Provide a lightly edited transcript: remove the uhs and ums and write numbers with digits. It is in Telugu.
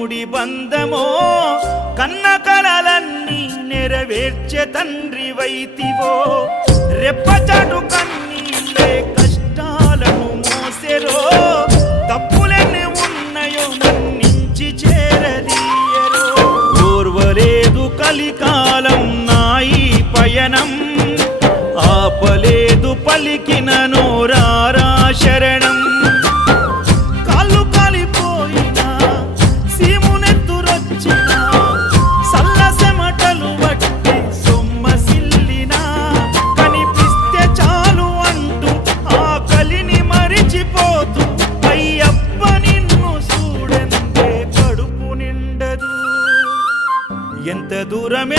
ఇరుముడి బంధమో కన్న కలలన్నీ నెరవేర్చే తండ్రి వైతివో రెప్పచాటు కన్నీళ్ళే కష్టాలను మోసెరో తప్పులెన్ని ఉన్నాయో మన్నించి చేరదీయరో ఓర్వలేదు కలికాలం నాయి పయనం ఆపలేదు పలికిన నోరారా శరణం కాళ్ళు కాలిపోయినా సీమునెత్తురొచ్చినా సల్లసెమటలు వట్టి సొమ్మసిల్లినా కనిపిస్తే చాలు అంటూ ఆకలిని మరిచిపోతూ అయ్యప్ప నిన్ను చూడందే కడుపు నిండదు ఎంత దూరం